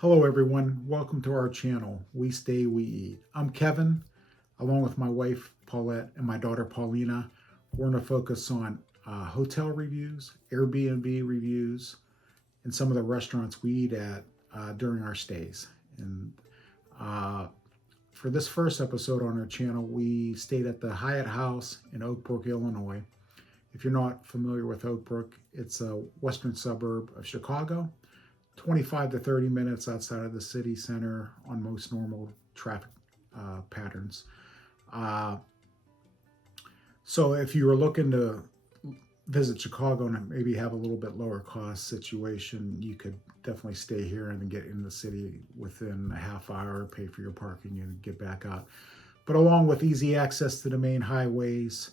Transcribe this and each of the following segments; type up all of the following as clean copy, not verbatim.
Hello, everyone. Welcome to our channel, We Stay, We Eat. I'm Kevin, along with my wife, Paulette, and my daughter, Paulina. We're going to focus on hotel reviews, Airbnb reviews, and some of the restaurants we eat at during our stays. And uh, for this first episode on our channel, we stayed at the Hyatt House in Oak Brook, Illinois. If you're not familiar with Oak Brook, it's a western suburb of Chicago, 25 to 30 minutes outside of the city center on most normal traffic patterns. Uh, so if you were looking to visit Chicago and maybe have a little bit lower cost situation, you could definitely stay here and then get in the city within a half hour, pay for your parking, and get back out. But along with easy access to the main highways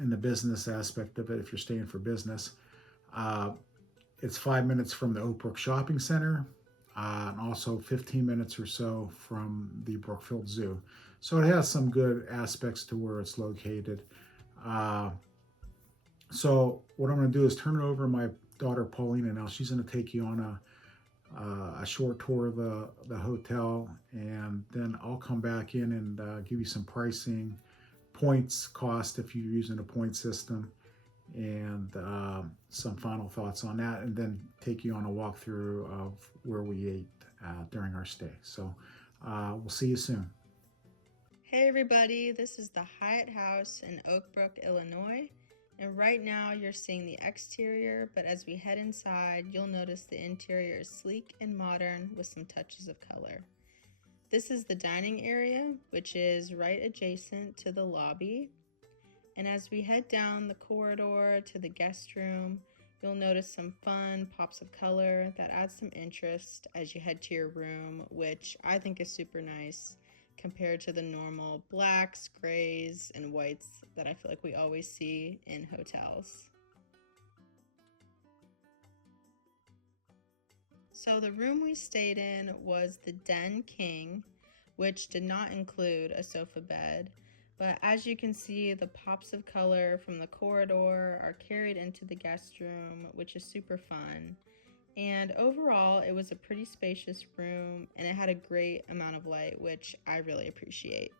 in the business aspect of it, if you're staying for business, uh, it's 5 minutes from the Oak Brook Shopping Center, and also 15 minutes or so from the Brookfield Zoo. So it has some good aspects to where it's located. Uh, so what I'm going to do is turn it over to my daughter Paulina now. She's going to take you on a short tour of the hotel, and then I'll come back in and give you some pricing, points, cost if you're using a point system, and some final thoughts on that, and then take you on a walkthrough of where we ate during our stay. So we'll see you soon. Hey everybody, this is the Hyatt House in Oak Brook, Illinois. And right now you're seeing the exterior, but as we head inside, you'll notice the interior is sleek and modern with some touches of color. This is the dining area, which is right adjacent to the lobby. And as we head down the corridor to the guest room, you'll notice some fun pops of color that add some interest as you head to your room, which I think is super nice compared to the normal blacks, grays, and whites that I feel like we always see in hotels. So the room we stayed in was the Den King, which did not include a sofa bed. But as you can see, the pops of color from the corridor are carried into the guest room, which is super fun. And overall, it was a pretty spacious room and it had a great amount of light, which I really appreciate.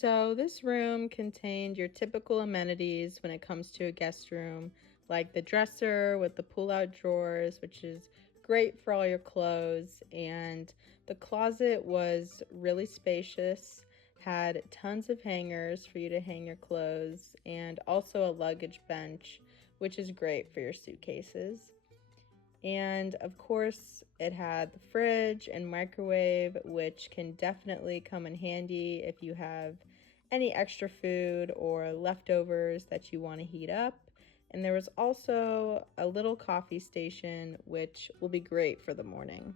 So, this room contained your typical amenities when it comes to a guest room, like the dresser with the pull out drawers, which is great for all your clothes, and the closet was really spacious, had tons of hangers for you to hang your clothes, and also a luggage bench, which is great for your suitcases. And of course, it had the fridge and microwave, which can definitely come in handy if you have any extra food or leftovers that you want to heat up. And there was also a little coffee station, which will be great for the morning.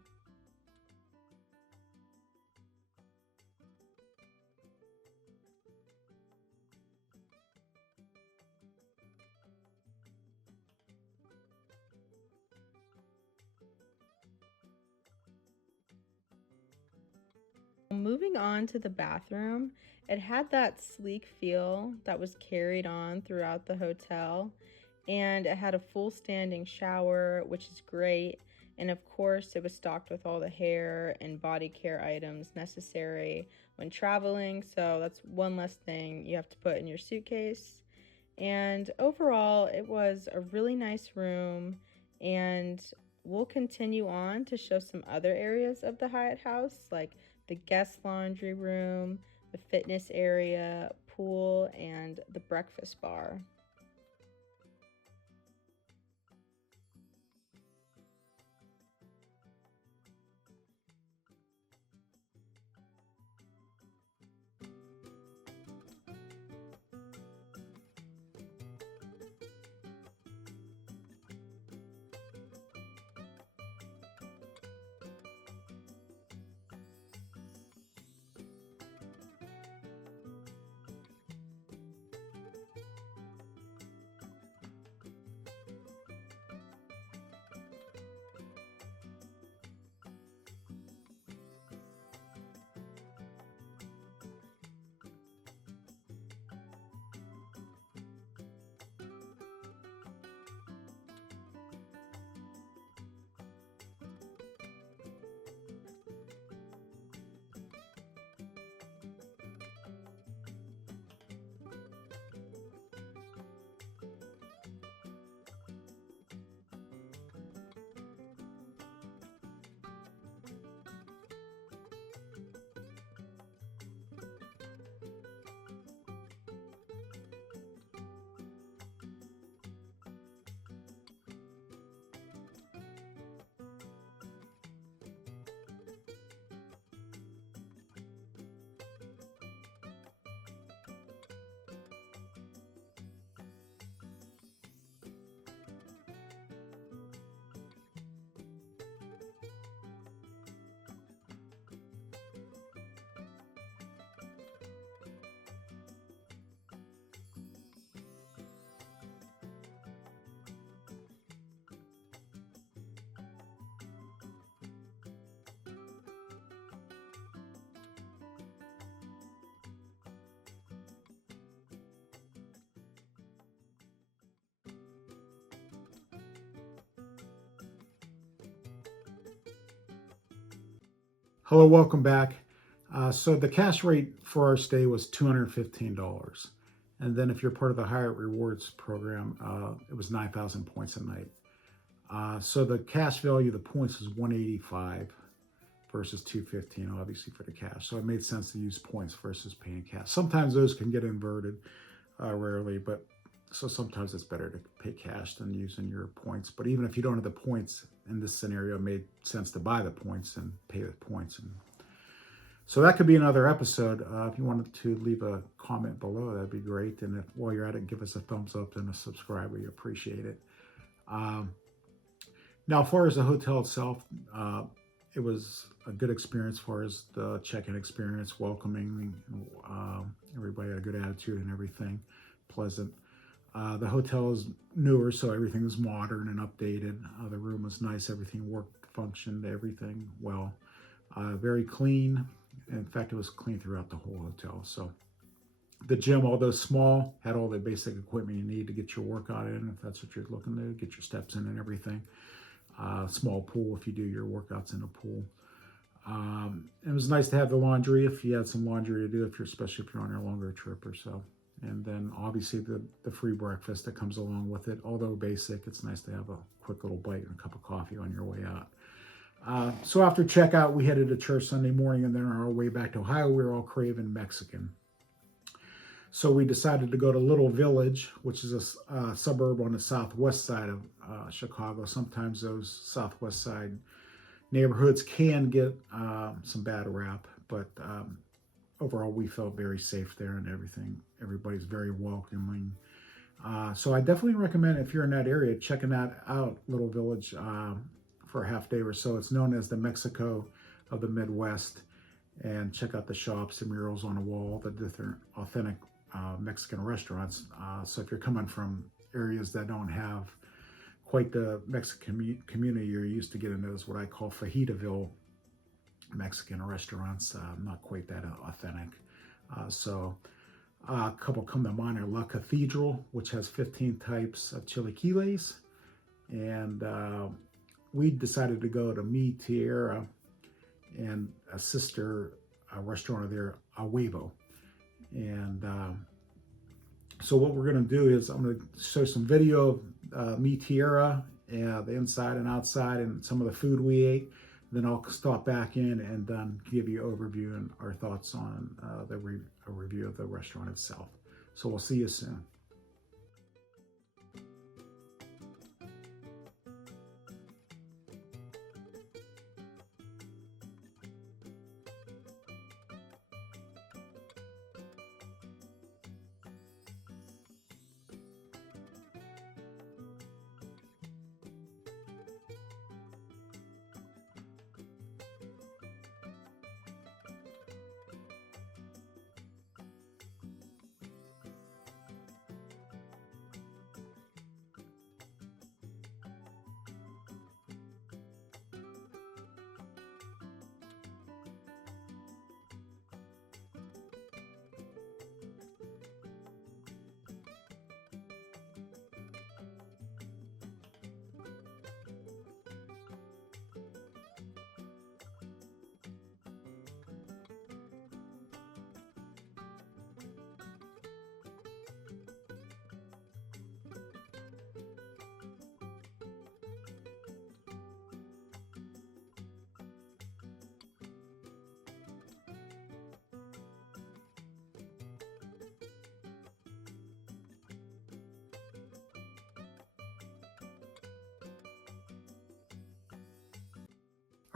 Moving on to the bathroom, it had that sleek feel that was carried on throughout the hotel, and it had a full standing shower, which is great. And of course, it was stocked with all the hair and body care items necessary when traveling, so that's one less thing you have to put in your suitcase. And overall, it was a really nice room, and we'll continue on to show some other areas of the Hyatt House, like the guest laundry room, the fitness area, pool, and the breakfast bar. Hello, welcome back. So the cash rate for our stay was $215. And then if you're part of the Hyatt Rewards program, it was 9,000 points a night. So the cash value of the points is 185 versus 215, obviously, for the cash. So it made sense to use points versus paying cash. Sometimes those can get inverted, rarely, but so sometimes it's better to pay cash than using your points. But even if you don't have the points in this scenario, it made sense to buy the points and pay the points. And so that could be another episode. If you wanted to leave a comment below, that'd be great. And if while you're at it, give us a thumbs up and a subscribe. We appreciate it. Now, as far as the hotel itself, it was a good experience as far as the check-in experience, welcoming. Everybody had a good attitude and everything, pleasant. The hotel is newer, so everything was modern and updated. The room was nice. Everything worked, functioned, everything well. Very clean. In fact, it was clean throughout the whole hotel. So the gym, although small, had all the basic equipment you need to get your workout in, if that's what you're looking to get your steps in and everything. Small pool if you do your workouts in a pool. It was nice to have the laundry if you had some laundry to do, especially if you're on a longer trip or so. And then obviously the free breakfast that comes along with it. Although basic, it's nice to have a quick little bite and a cup of coffee on your way out. So after checkout, we headed to church Sunday morning, and then on our way back to Ohio, we were all craving Mexican. So we decided to go to Little Village, which is a suburb on the southwest side of Chicago. Sometimes those southwest side neighborhoods can get some bad rap, but overall we felt very safe there and everything. Everybody's very welcoming. So I definitely recommend, if you're in that area, checking that out, Little Village, for a half day or so. It's known as the Mexico of the Midwest. And check out the shops, the murals on the wall, the different authentic Mexican restaurants. So if you're coming from areas that don't have quite the Mexican community, you're used to getting those what I call Fajitaville Mexican restaurants, not quite that authentic. So a couple come to mind are La Cathedral, which has 15 types of chilaquiles. And we decided to go to Mi Tierra and a sister restaurant there, A Huevo. And so what we're going to do is I'm going to show some video of Mi Tierra, the inside and outside, and some of the food we ate. Then I'll stop back in and give you an overview and our thoughts on a review of the restaurant itself. So we'll see you soon.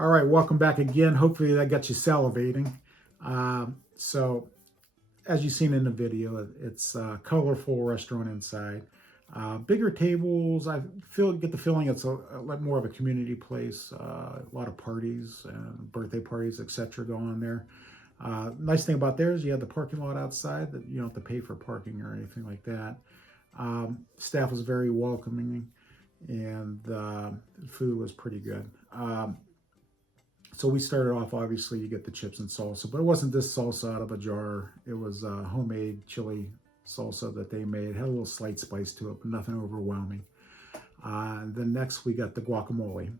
All right, welcome back again. Hopefully that got you salivating. So as you've seen in the video, it's a colorful restaurant inside. Bigger tables. Get the feeling it's a lot more of a community place. A lot of parties and birthday parties, etc. go on there. Nice thing about there is you have the parking lot outside that you don't have to pay for parking or anything like that. Staff was very welcoming, and the food was pretty good. So we started off, obviously, you get the chips and salsa, but it wasn't this salsa out of a jar. It was homemade chili salsa that they made. It had a little slight spice to it, but nothing overwhelming. Then next we got the guacamole.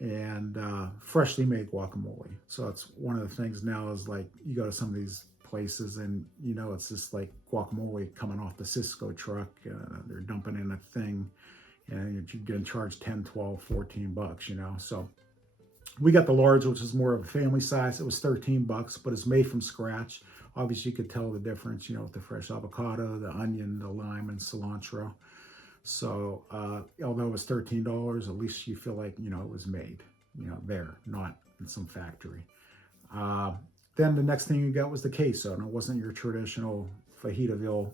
and freshly made guacamole. So it's one of the things now is like you go to some of these places and it's just like guacamole coming off the Cisco truck. They're dumping in a thing and you're getting charged 10, 12, 14 bucks, So we got the large, which is more of a family size. It was 13 bucks, but it's made from scratch. Obviously, you could tell the difference, with the fresh avocado, the onion, the lime, and cilantro. So, although it was $13, at least you feel like, it was made, there, not in some factory. Then the next thing you got was the queso, and it wasn't your traditional Fajitoville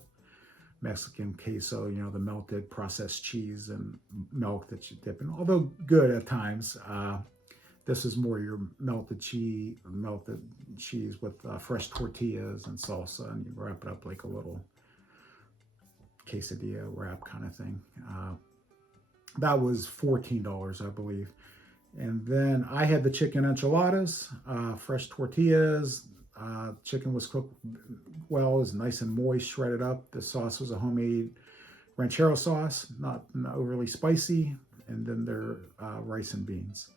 Mexican queso, the melted processed cheese and milk that you dip in. Although good at times, this is more your melted cheese with fresh tortillas and salsa, and you wrap it up like a little quesadilla wrap kind of thing. That was $14, I believe. And then I had the chicken enchiladas, fresh tortillas. Chicken was cooked well, it was nice and moist, shredded up. The sauce was a homemade ranchero sauce, not overly spicy. And then their rice and beans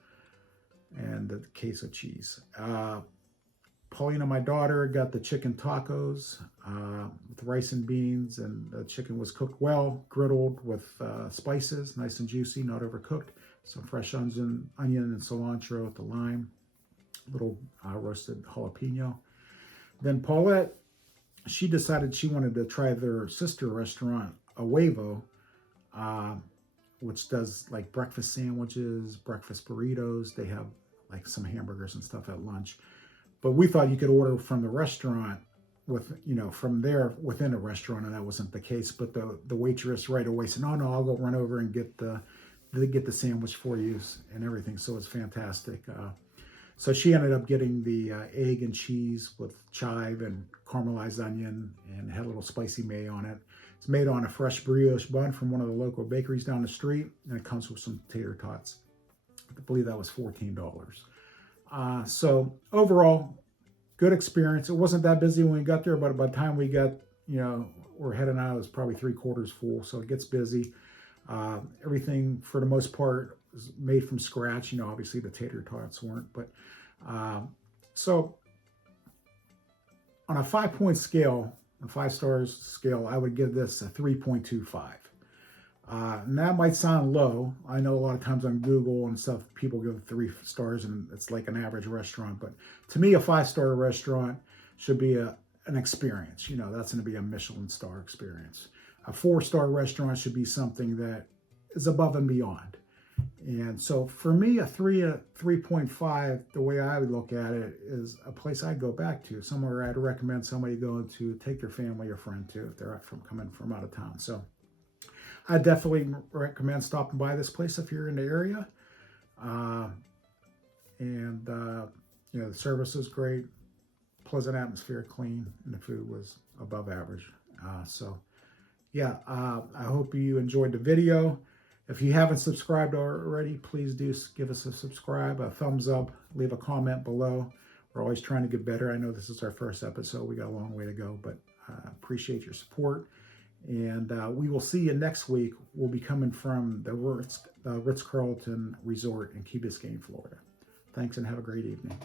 and the queso cheese. Paulina, my daughter, got the chicken tacos with rice and beans, and the chicken was cooked well, griddled with spices, nice and juicy, not overcooked. Some fresh onion and cilantro with the lime, little roasted jalapeno. Then Paulette, she decided she wanted to try their sister restaurant, Ahuevo, which does like breakfast sandwiches, breakfast burritos. They have like some hamburgers and stuff at lunch. But we thought you could order from the restaurant from there within a restaurant, and that wasn't the case. But the waitress right away said, no, I'll go run over and get the sandwich for you and everything. So it's fantastic. So she ended up getting the egg and cheese with chive and caramelized onion and had a little spicy mayo on it. It's made on a fresh brioche bun from one of the local bakeries down the street, and it comes with some tater tots. I believe that was $14. So overall, good experience. It wasn't that busy when we got there, but by the time we got, we're heading out, it was probably 3/4 full. So it gets busy. Everything for the most part is made from scratch. Obviously the tater tots weren't, but so on a 5-point scale, a 5 stars scale, I would give this a 3.25. And that might sound low. I know a lot of times on Google and stuff, people give 3 stars and it's like an average restaurant. But to me, a 5-star restaurant should be an experience. That's going to be a Michelin star experience. A 4-star restaurant should be something that is above and beyond. And so for me, a 3.5, the way I would look at it, is a place I'd go back to, somewhere I'd recommend somebody going to take their family or friend to if they're coming from out of town. So I definitely recommend stopping by this place if you're in the area. The service is great, pleasant atmosphere, clean, and the food was above average. I hope you enjoyed the video. If you haven't subscribed already, please do give us a subscribe, a thumbs up, leave a comment below. We're always trying to get better. I know this is our first episode. We got a long way to go, but appreciate your support. And we will see you next week. We'll be coming from the Ritz-Carlton Resort in Key Biscayne, Florida. Thanks and have a great evening.